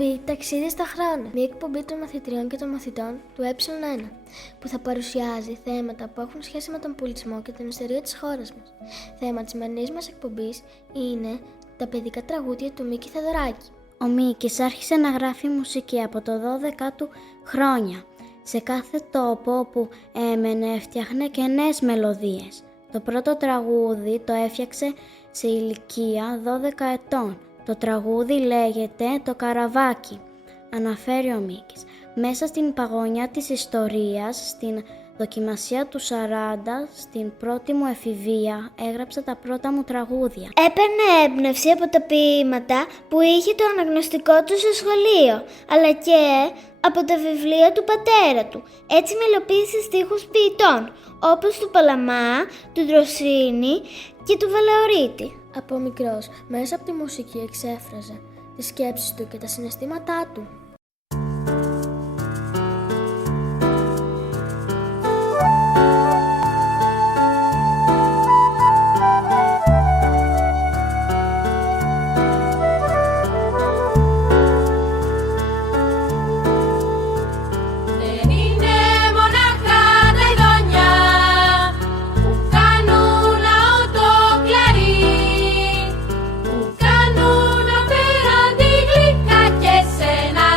εκπομπή «Ταξίδι στα χρόνια», μια εκπομπή των μαθητριών και των μαθητών του Ε1, που θα παρουσιάζει θέματα που έχουν σχέση με τον πολιτισμό και την ιστορία της χώρας μας. Θέμα της σημερινής μας εκπομπής είναι τα παιδικά τραγούδια του Μίκη Θεοδωράκη. Ο Μίκης άρχισε να γράφει μουσική από το 12 του χρόνια. Σε κάθε τόπο όπου έμενε έφτιαχνε και νέες μελωδίες. Το πρώτο τραγούδι το έφτιαξε σε ηλικία 12 ετών. Το τραγούδι λέγεται «Το Καραβάκι», αναφέρει ο Μίκης. Μέσα στην παγωνιά της ιστορίας, στην δοκιμασία του 40, στην πρώτη μου εφηβεία, έγραψα τα πρώτα μου τραγούδια. Έπαιρνε έμπνευση από τα ποίηματα που είχε το αναγνωστικό του στο σχολείο, αλλά και από τα βιβλία του πατέρα του. Έτσι μελοποίησε στίχους ποιητών, όπως του Παλαμά, του Δροσίνη και του Βαλεωρίτη. Από μικρός, μέσα από τη μουσική εξέφραζε τις σκέψεις του και τα συναισθήματά του. Που κάνουν απέραντη γλυκά και σ' ένα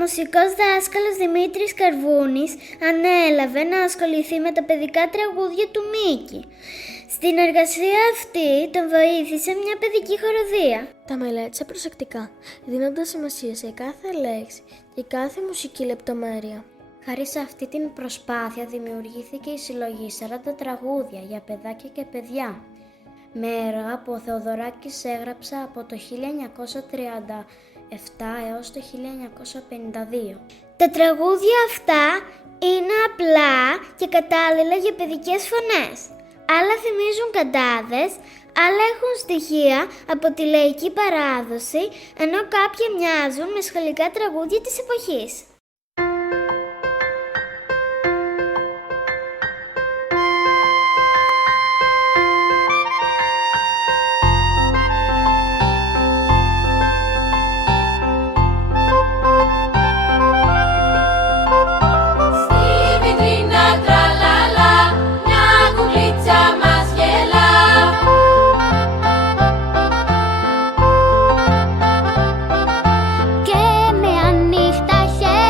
μουσικός δάσκαλος Δημήτρης Καρβούνης ανέλαβε να ασχοληθεί με τα παιδικά τραγούδια του Μίκη. Στην εργασία αυτή τον βοήθησε μια παιδική χοροδία. Τα μελέτησε προσεκτικά, δίνοντας σημασία σε κάθε λέξη και κάθε μουσική λεπτομέρεια. Χάρη σε αυτή την προσπάθεια δημιουργήθηκε η συλλογή 40 τραγούδια για παιδάκια και παιδιά, με έργα που ο Θεοδωράκης έγραψε από το 1937 έως το 1952. Τα τραγούδια αυτά είναι απλά και κατάλληλα για παιδικές φωνές. Άλλα θυμίζουν καντάδες, άλλα έχουν στοιχεία από τη λαϊκή παράδοση, ενώ κάποια μοιάζουν με σχολικά τραγούδια της εποχής. Και με ανοιχτά χέρια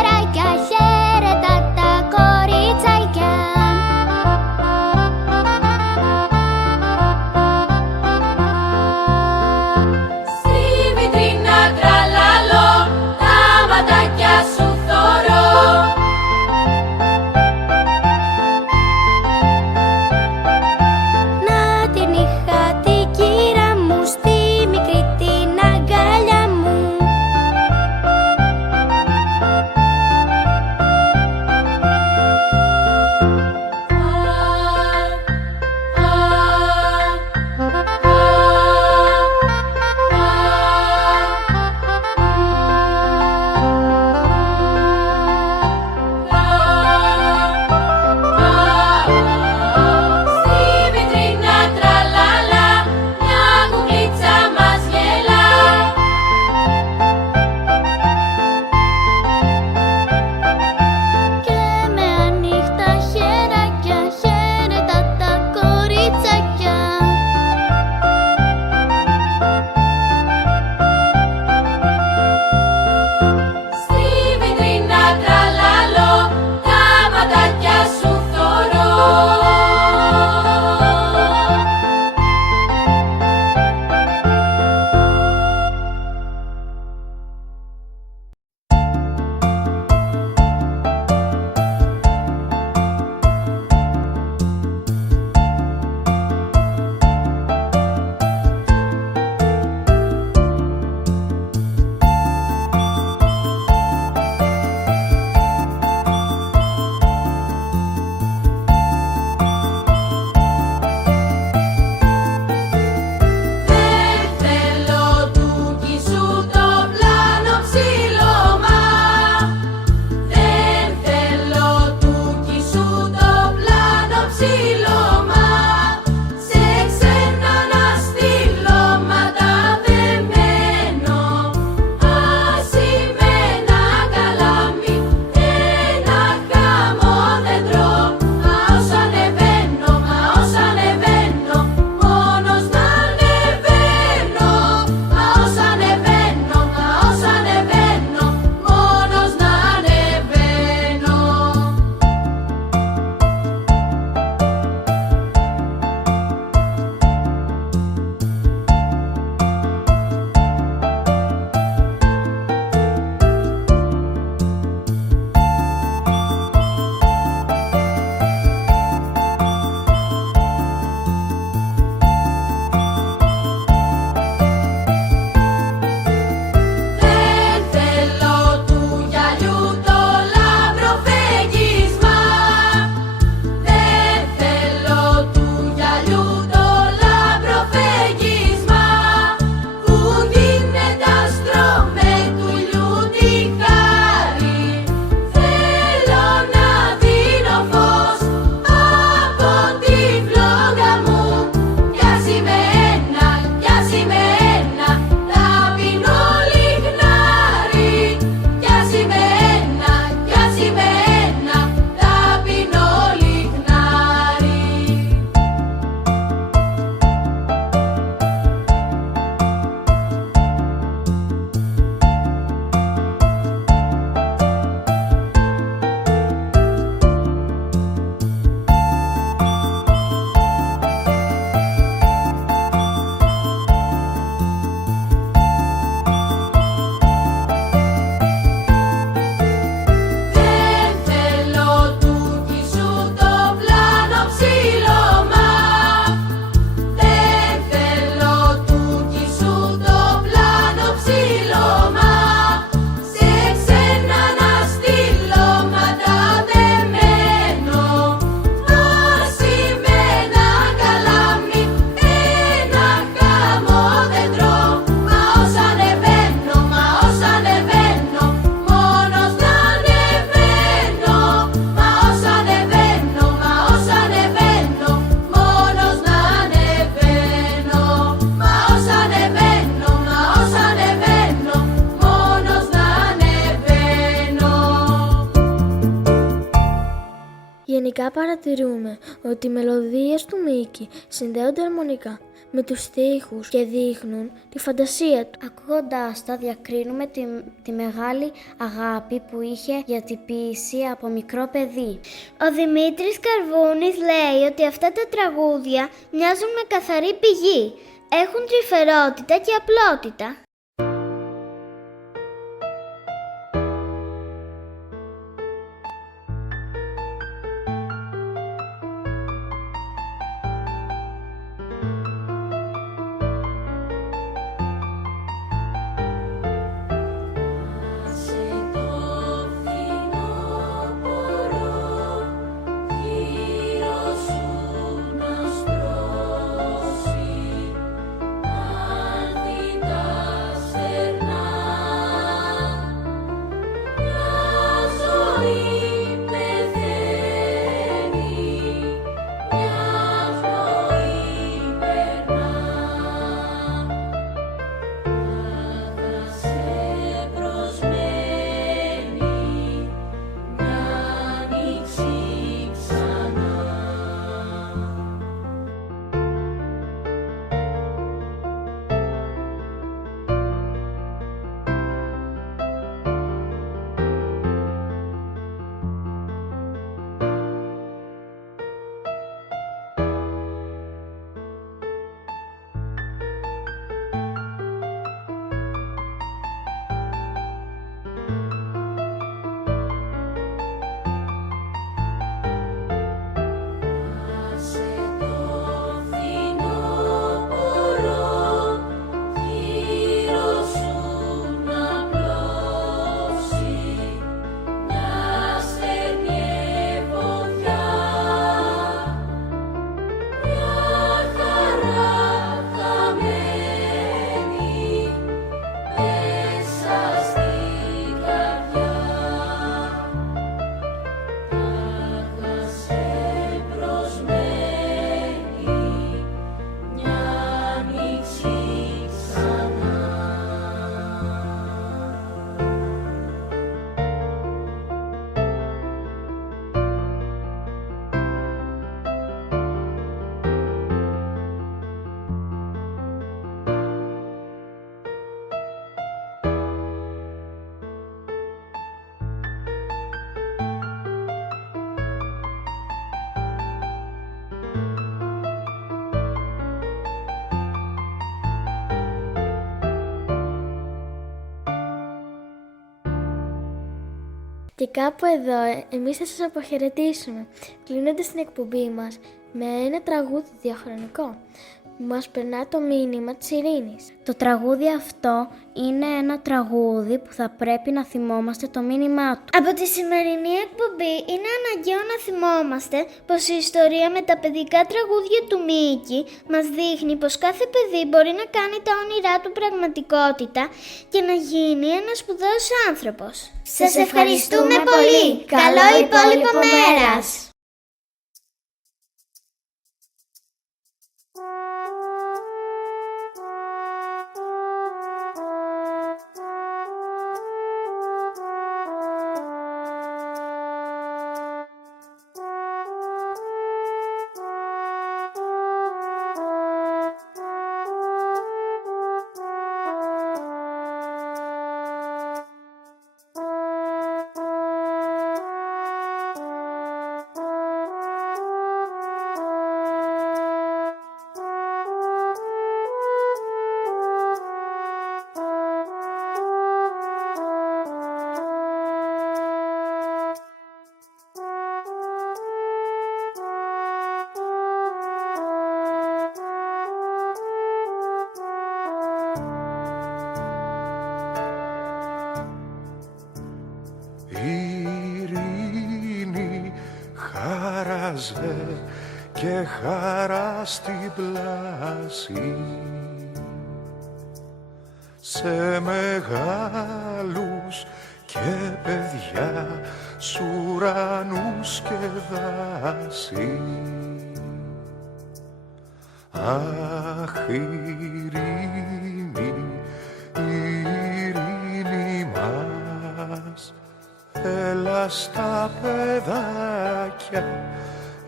Γενικά παρατηρούμε ότι οι μελωδίες του Μίκη συνδέονται αρμονικά με τους στίχους και δείχνουν τη φαντασία του. Ακούγοντάς τα διακρίνουμε τη μεγάλη αγάπη που είχε για την ποίηση από μικρό παιδί. Ο Δημήτρης Καρβούνης λέει ότι αυτά τα τραγούδια μοιάζουν με καθαρή πηγή. Έχουν τρυφερότητα και απλότητα. Και κάπου εδώ εμείς θα σας αποχαιρετήσουμε, κλείνοντας την εκπομπή μας με ένα τραγούδι διαχρονικό που μας περνά το μήνυμα της ειρήνης. Το τραγούδι αυτό είναι ένα τραγούδι που θα πρέπει να θυμόμαστε το μήνυμά του. Από τη σημερινή εκπομπή είναι αναγκαίο να θυμόμαστε πως η ιστορία με τα παιδικά τραγούδια του Μίκη μας δείχνει πως κάθε παιδί μπορεί να κάνει τα όνειρά του πραγματικότητα και να γίνει ένας σπουδαίος άνθρωπος. Σας ευχαριστούμε πολύ! Καλό υπόλοιπο μέρας! Και χαρά στην πλάση σε μεγάλους και παιδιά, σ' ουρανούς και δάση. Αχ, ειρήνη, ειρήνη μας, έλα στα παιδάκια παιδάκια,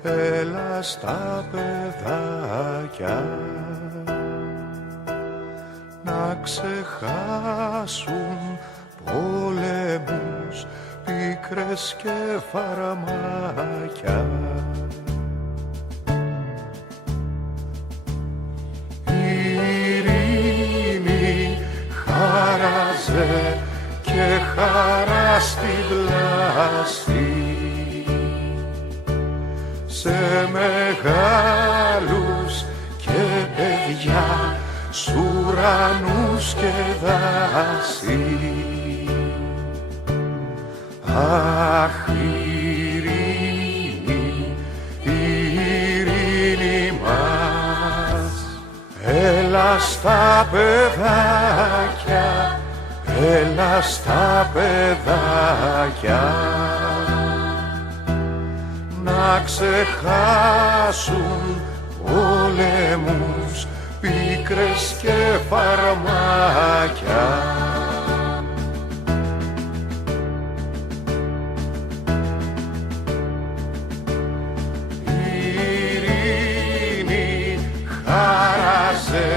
έλα στα παιδάκια να ξεχάσουν πόλεμους, πίκρες και φαρμάκια. Η ειρήνη χάραζε και χαρά στην πλάση σε μεγάλους και παιδιά, σ' ουρανούς και δάση. Αχ, η ειρήνη μας, έλα στα παιδάκια, έλα στα παιδάκια να ξεχάσουν πόλεμους, πίκρες και φαρμάκια. Η ειρήνη χάραζε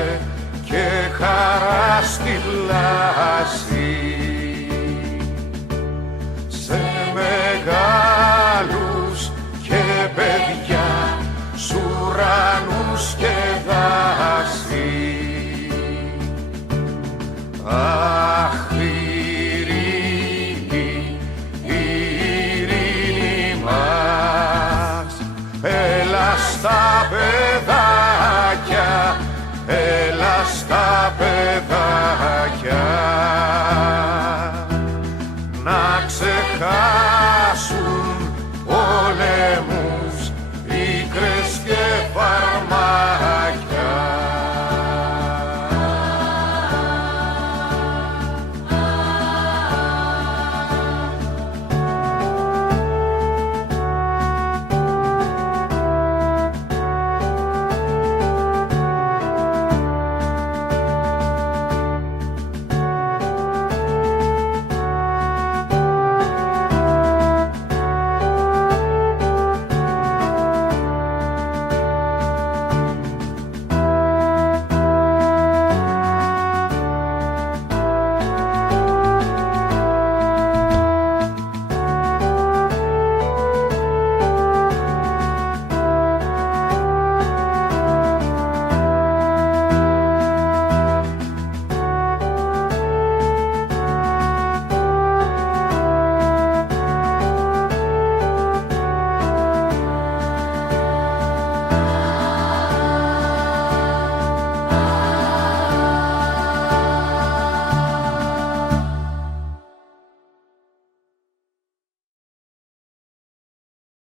και χαρά στη πλάτη